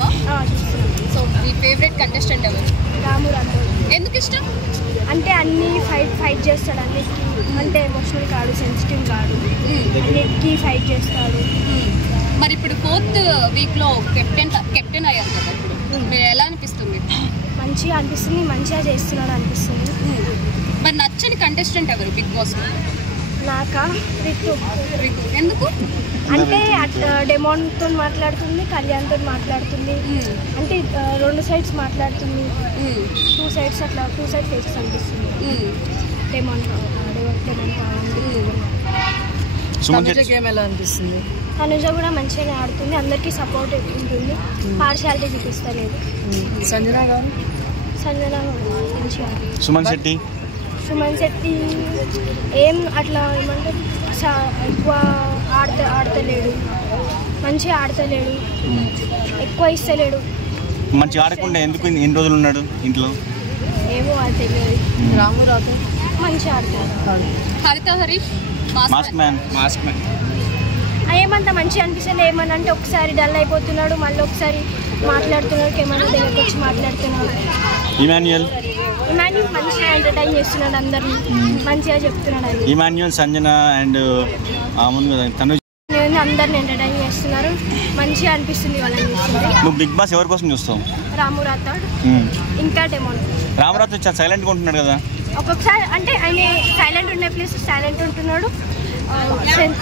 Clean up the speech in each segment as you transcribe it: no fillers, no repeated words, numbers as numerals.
చూస్తున్నావా? సో నీ favourite contestant ఎవరు? రాము రాథోడ్. ఎందుకు ఇష్టం? అంటే అన్ని ఫైట్ చేస్తాడు, అన్నిటికీ. అంటే ఎమోషనల్ కాదు, సెన్సిటివ్ కాదు, అన్నిటికీ ఫైట్ చేస్తాడు. మరి ఇప్పుడు 4th వీక్లో కెప్టెన్ అయ్యారు కదా, ఇప్పుడు మీరు ఎలా అనిపిస్తుంది? మంచిగా అనిపిస్తుంది, మంచిగా చేస్తున్నాడు అనిపిస్తుంది. మరి నచ్చని కంటెస్టెంట్ ఎవరు బిగ్ బాస్? నాకా రితు. ఎందుకు? అంటే డెమోన్తో మాట్లాడుతుంది, కళ్యాణ్తో మాట్లాడుతుంది. అంటే 2 సైడ్స్ మాట్లాడుతుంది. 2 సైడ్స్ అట్లా 2 సైడ్ ఫేసెస్ అనిపిస్తుంది. డెమోన్ ఎలా అనిపిస్తుంది? అనుజ కూడా మంచిగానే ఆడుతుంది, అందరికీ సపోర్ట్ ఉంటుంది, పార్షియాలిటీ చూపిస్తలేదు. సంజన గారు మంచిగా. సుమన్ శెట్టి ఏం అట్లా ఏమంటే ఎక్కువ ఆడతలేడు, మంచిగా ఆడతలేడు, ఎక్కువ ఇస్తలేడు. మంచిగా ఆడకుండా ఎందుకు ఎన్ని రోజులు ఉన్నాడు ఇంట్లో? ఏమో అది తెలియదు. రాము రాథోడ్ మంచిగా ఆడుతున్నాడు. హరిత హరీష్ మాస్క్ మ్యాన్ ఏమంత మంచిగా అనిపిస్తుంది. ఏమన్నా అంటే ఒకసారి డల్ అయిపోతున్నాడు, మళ్ళీ ఒకసారి మాట్లాడుతున్నాడు, ఏమన్నా దగ్గరకు వచ్చి మాట్లాడుతున్నాడు. ఇమాన్యుయల్ మంచిగా ఎంటర్టైన్ చేస్తున్నాడు, అందరినీ మంచిగా చెప్తున్నాడు. ఇమాన్యుయల్, సంజన అండ్ తనుజ్ అందరిని ఎంటర్టైన్ చేస్తున్నారు, మంచిగా అనిపిస్తుంది వాళ్ళని చూస్తుంది. నువ్వు బిగ్ బాస్ ఎవరి కోసం చూస్తావు? రాము రాథోడ్ ఇంకా డెమోన్. రాము రాథోడ్ చాలా సైలెంట్గా ఉంటున్నాడు కదా. ఒక్కొక్కసారి అంటే ఆయన సైలెంట్ ఉండే ప్లేస్ సైలెంట్ ఉంటున్నాడు,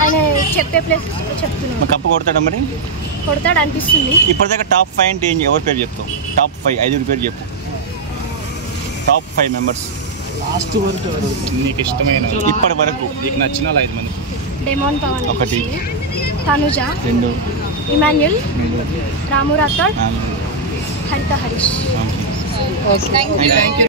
ఆయన చెప్పే ప్లేస్ చెప్తున్నాడు. కప్పు కొడతాడా? మరి కొడతాడు అనిపిస్తుంది. ఇప్పటిదాకా టాప్ 5 అంటే ఎవరి పేరు చెప్తావు? టాప్ 5 5 పేరు చెప్పు. టాప్ 5 మెంబర్స్ లాస్ట్ వరకు నీకు ఇష్టమైన ఇప్పటి వరకు నీకు నచ్చిన 5 మంది. డెమోన్ పవన్, 1 తనుజ, 2 ఇమాన్యుయల్, రాము రాథోడ్, హరిత హరీష్. Thank you.